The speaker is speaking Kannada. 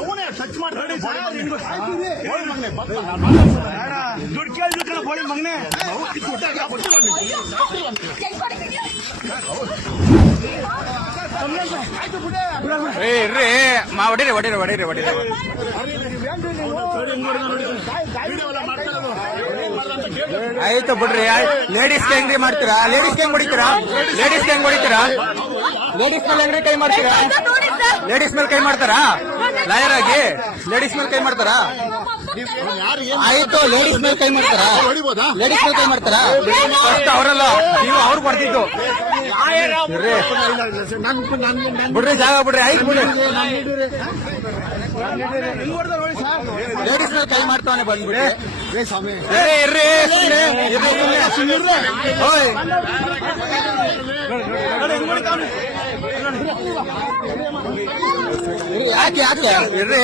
ಅವನೇ ಟಚ್ ಮಾಡಿ ದುಡ್ಡು ಕೇಳಿದ್ರೆ ಬೋಳಿ ಮಗನೇ ಇರ್ರಿ ಮಾ ಹೊಡೀರಿ ಹೊಡೀರಿ ಹೊಡೀರಿ ಹೊಡೀರಿ ಆಯ್ತು ಬಿಡ್ರಿ. ಲೇಡೀಸ್ಗೆ ಹೆಂಗ್ರಿ ಮಾಡ್ತೀರಾ? ಲೇಡೀಸ್ಗೆ ಹೆಂಗ್ ಹೊಡಿತೀರಾ? ಲೇಡೀಸ್ಗೆ ಹೆಂಗ್ ಹೊಡಿತೀರಾ? ಲೇಡೀಸ್ ಮೇಲೆ ಹೆಂಗ್ರಿ ಕೈ ಮಾಡ್ತೀರಾ? ಲೇಡೀಸ್ ಮೇಲೆ ಕೈ ಮಾಡ್ತಾರಾ? ಲಾಯರ್ ಆಗಿ ಲೇಡೀಸ್ ಮೇಲೆ ಕೈ ಮಾಡ್ತಾರಾ? ಆಯ್ತು, ಲೇಡೀಸ್ ಮೇಲೆ ಕೈ ಮಾಡ್ತಾರಾ? ಲೇಡೀಸ್ ಮೇಲೆ ಕೈ ಮಾಡ್ತಾರಾ? ಅವರಲ್ಲ, ನೀವು ಅವ್ರು ಬರ್ತಿದ್ದು ಬಿಡ್ರಿ, ಜಾಗ ಬಿಡ್ರಿ. ಆಯ್ತು ಬಿಡ್ರಿ, ಲೇಡೀಸ್ ಮೇಲೆ ಕೈ ಮಾಡ್ತಾವನೆ ಬಂದ್ಬಿಡಿ. ಇರ್ರಿ ಯಾಕೆ ಇರ್ರಿ